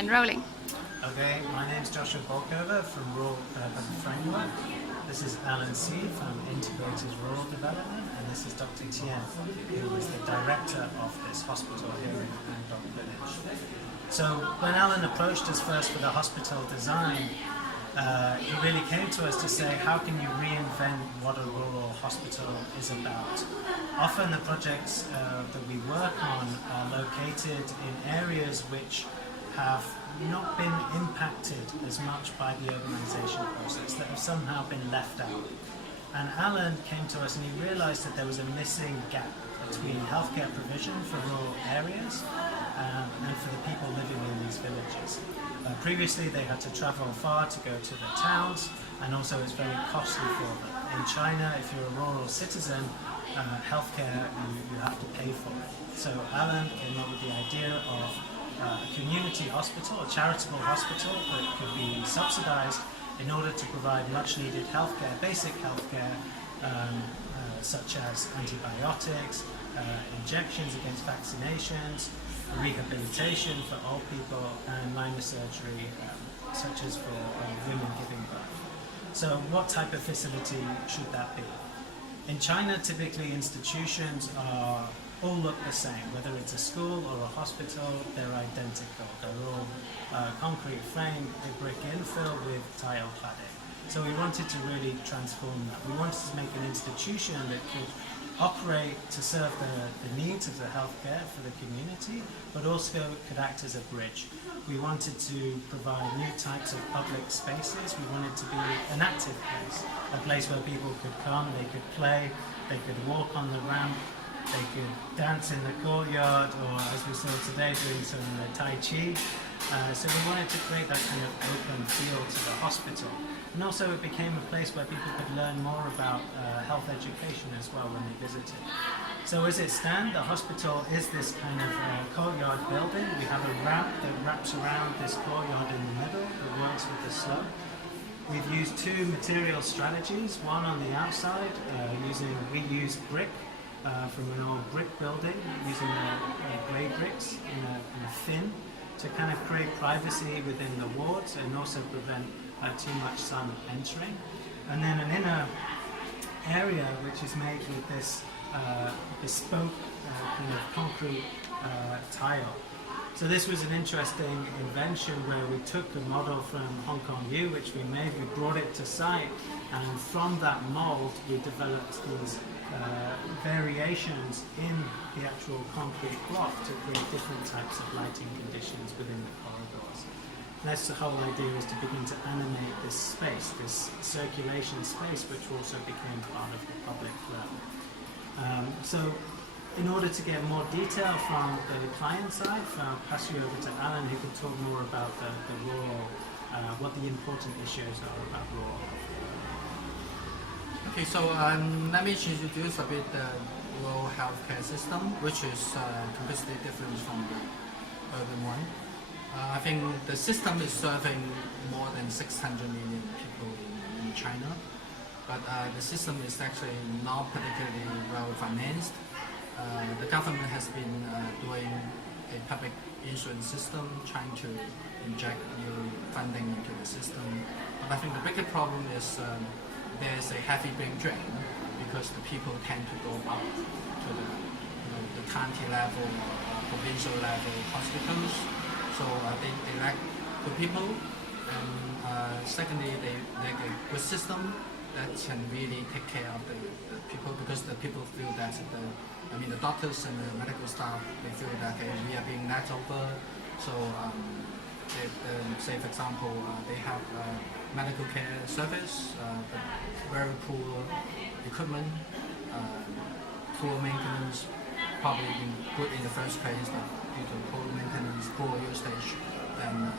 and rolling. Okay, my name is Joshua Bolkover from Rural Urban Framework. This is Alan C. from Integrated Rural Development, and this is Dr. Tien, who is the director of this hospital here in Angdong village. So when Alan approached us first for the hospital design, he really came to us to say, how can you reinvent what a rural hospital is about? Often the projects that we work on are located in areas which have not been impacted as much by the urbanization process, that have somehow been left out. And Alan came to us and he realized that there was a missing gap between healthcare provision for rural areas and for the people living in these villages. Previously they had to travel far to go to the towns, and also it's very costly for them. In China, if you're a rural citizen, healthcare, you have to pay for it. So Alan came up with the idea of a community hospital, a charitable hospital that could be subsidized in order to provide much needed healthcare, basic healthcare, such as antibiotics, injections against vaccinations, rehabilitation for old people, and minor surgery, such as for women giving birth. So what type of facility should that be? In China, typically institutions all look the same. Whether it's a school or a hospital, they're identical. They're all concrete frame, a brick infill with tile cladding. So we wanted to really transform that. We wanted to make an institution that could operate to serve the needs of the healthcare for the community, but also could act as a bridge. We wanted to provide new types of public spaces. We wanted to be an active place where people could come, they could play, they could walk on the ramp, they could dance in the courtyard, or as we saw today, doing some Tai Chi. So we wanted to create that kind of open feel to the hospital. And also it became a place where people could learn more about health education as well when they visited. So as it stands, the hospital is this kind of courtyard building. We have a ramp that wraps around this courtyard in the middle that works with the slope. We've used two material strategies, one on the outside, we use brick from an old brick building, using grey bricks in a fin to kind of create privacy within the wards and also prevent too much sun entering. And then an inner area which is made with this bespoke kind of concrete tile. So this was an interesting invention where we took a model from Hong Kong U, which we made, we brought it to site, and from that mold we developed these variations in the actual concrete block to create different types of lighting conditions within the corridors. That's the whole idea, is to begin to animate this space, this circulation space, which also became part of the public flow. So in order to get more detail from the client side, I'll pass you over to Alan, who can talk more about the rural, what the important issues are about rural. Okay, so let me introduce a bit the rural healthcare system, which is completely different from the urban one. I think the system is serving more than 600 million people in China, but the system is actually not particularly well financed. The government has been doing a public insurance system, trying to inject new funding into the system. But I think the bigger problem is there's a heavy brain drain because the people tend to go up to the county level, provincial level hospitals. So they lack good people, and secondly, they lack a good system that can really take care of the people, because the people feel that the doctors and the medical staff, they feel that we are being let over. So say for example, they have medical care service, but very poor equipment, poor maintenance, probably been put in the first place due to poor maintenance, poor usage. Then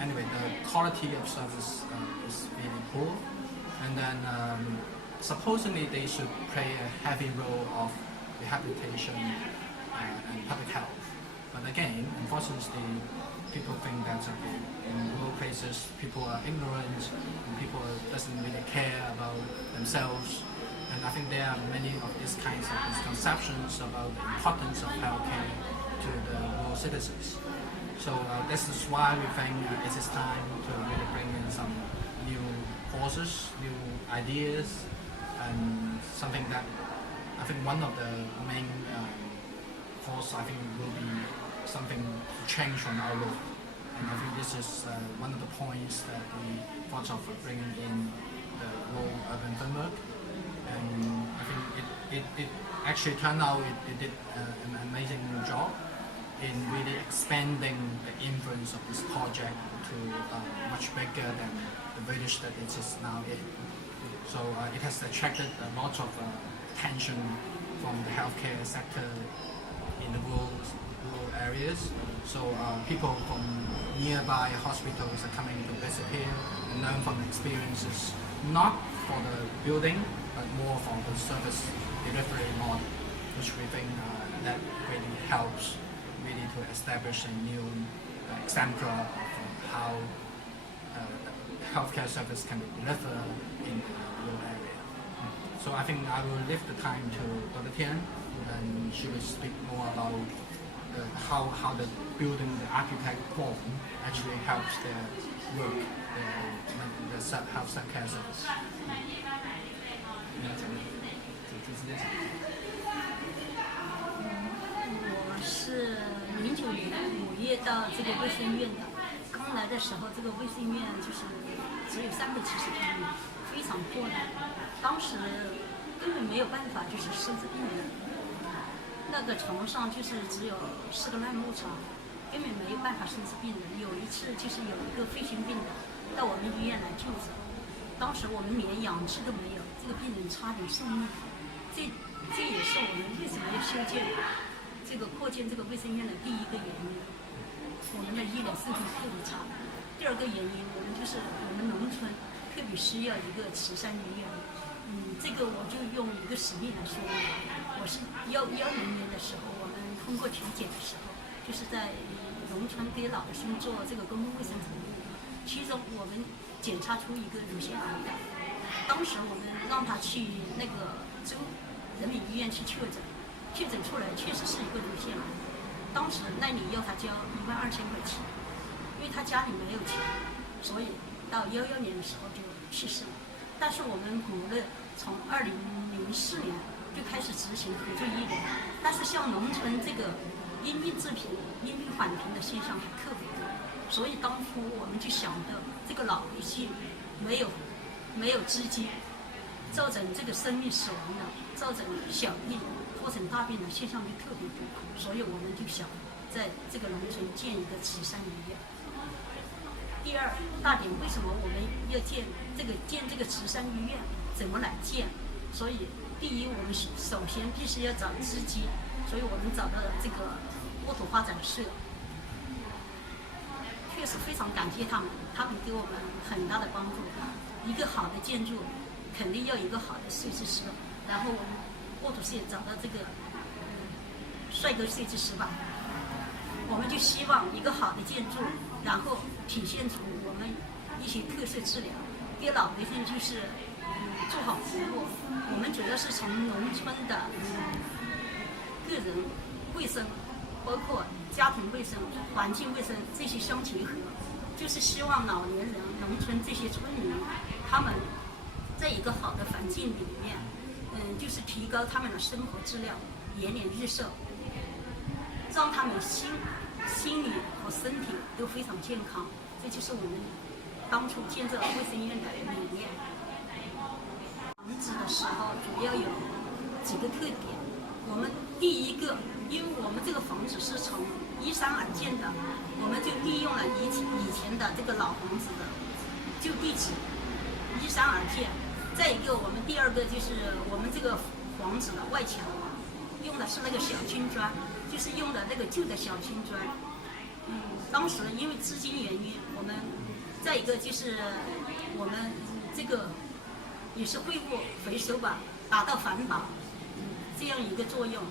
anyway, the quality of service is really poor. And then supposedly they should play a heavy role of rehabilitation and public health. But again, unfortunately, people think that in rural places people are ignorant and people doesn't really care about themselves. And I think there are many of these kinds of misconceptions about the importance of healthcare to the rural citizens. So this is why we think it is time to really bring in some new forces, new ideas, and something that I think one of the main force I think will be something to change from our look. And I think this is one of the points that we thought of bringing in the rural urban framework. And I think it actually turned out it did an amazing job in really expanding the influence of this project to much bigger than the village that it is now in. So it has attracted a lot of attention from the healthcare sector in the rural areas. So people from nearby hospitals are coming to visit here and learn from experiences, not for the building, but more for the service delivery model, which we think that really helps really to establish a new exemplar of how healthcare service can be delivered in the rural area. So I think I will leave the time to Dr. Tian, and she will speak more about how the building, the architect form actually helps their work, the healthcare service. 我是09年5月到这个卫生院的，刚来的时候，这个卫生院就是只有370平米，非常破烂。当时根本没有办法就是收治病人，那个床上就是只有4个烂木床，根本没有办法收治病人。有一次就是有一个肺心病的到我们医院来就诊，当时我们连氧气都没有，这个病人差点送命。这也是我们为什么要修建这个扩建这个卫生院的第一个原因。我们的医疗水平特别差。第二个原因，我们就是我们农村特别需要一个慈善医院。这个我就用一个实例来说明。我是10年的时候，我们通过体检的时候，就是在农村给老百姓做这个公共卫生服务，其中我们检查出一个乳腺癌的。当时我们让他去那个州人民医院去确诊出来确实是一个乳腺癌。当时那里要他交12000块钱，因为他家里没有钱，所以到11年的时候就去世了。但是我们鼓励从2004年就开始执行合作医疗，但是像农村这个因病致贫、因病返贫的现象还特别多，所以当初我们就想到这个老百姓没有资金，造成这个生命死亡的，造成小病或者大病的现象就特别多，所以我们就想在这个农村建一个慈善医院。第二大点，为什么我们要建这个慈善医院？怎么来建？所以第一，我们首先必须要找资金，所以我们找到了这个沃土发展社，确实非常感谢他们给我们很大的帮助。一个好的建筑肯定要有一个好的设计师，然后我们沃土社找到这个帅哥设计师吧，我们就希望一个好的建筑，然后体现出我们一些特色治疗，给老百姓就是做好服务。我们主要是从农村的个人卫生，包括家庭卫生、环境卫生这些相结合，就是希望老年人、农村这些村民，他们在一个好的环境里面，就是提高他们的生活质量，延年益寿，让他们心理和身体都非常健康。这就是我们当初建设卫生院的理念。房子的时候主要有几个特点。我们第一个，因为我们这个房子是从依山而建的，我们就利用了以前的这个老房子的旧地址，依山而建。再一个，我们第二个就是我们这个房子的外墙用的是那个小青砖，就是用的那个旧的小青砖。当时因为资金原因，我们再一个就是我们这个也是废物回收吧，达到环保这样一个作用。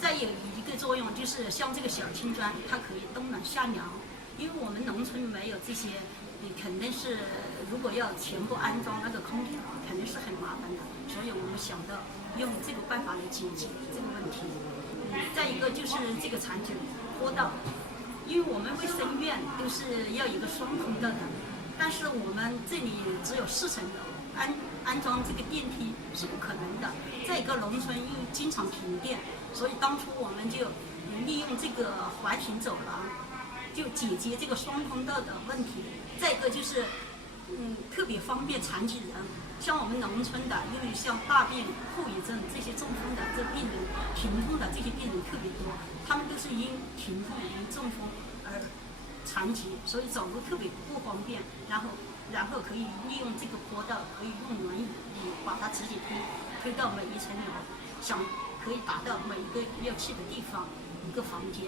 再有一个作用就是像这个小青砖，它可以冬暖夏凉，因为我们农村没有这些，你肯定是如果要全部安装那个空调，肯定是很麻烦的，所以我们想到用这个办法来解决这个问题。再一个就是这个场景坡道，因为我们卫生院都是要一个双通道的，但是我们这里只有4层楼，安装这个电梯是不可能的。再一个，农村又经常停电，所以当初我们就利用这个环形走廊，就解决这个双通道的问题。再一个就是，特别方便残疾人。像我们农村的，因为像大病、后遗症这些中风的这病人、疼痛的这些病人特别多，他们都是因疼痛、因中风而残疾，所以走路特别不方便。然后可以利用这个坡道，可以用轮椅把它直接推到每一层楼，可以达到每一个要去的地方一个房间。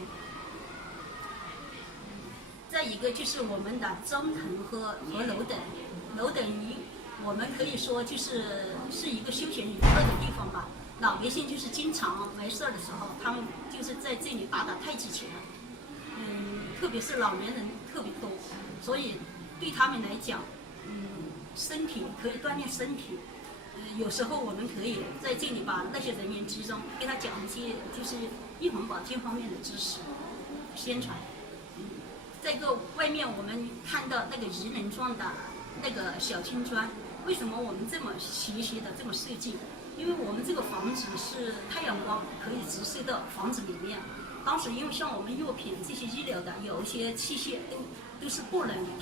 再一个就是我们的中层和楼等于我们可以说是一个休闲娱乐的地方吧。老百姓就是经常没事的时候，他们就是在这里打太极拳，特别是老年人特别多，所以对他们来讲，身体可以锻炼身体。有时候我们可以在这里把那些人员集中，给他讲一些就是预防保健方面的知识宣传。再一个，外面我们看到那个疑人状的那个小青砖，为什么我们这么斜斜的这么设计？因为我们这个房子是太阳光可以直射到房子里面。当时因为像我们药品这些医疗的，有一些器械都是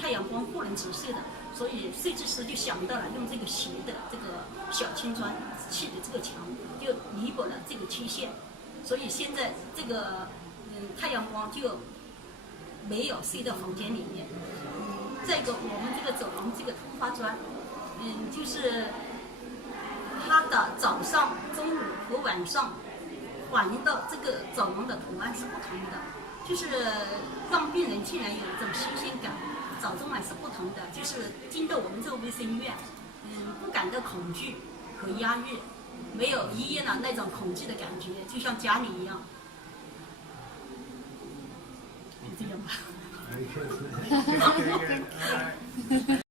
太阳光不能直射的，所以设计师就想到了用这个斜的这个小青砖砌的这个墙，就弥补了这个缺陷。所以现在这个太阳光就没有射到房间里面。再一个，我们这个走廊这个突发砖，就是它的早上、中午和晚上反映到这个走廊的图案是不同的，就是让病人进来有一种新鲜感。早中晚是不同的，就是进到我们这个卫生院，不感到恐惧和压抑，没有医院的那种恐惧的感觉，就像家里一样。就这样吧。Very good. Very good. All right.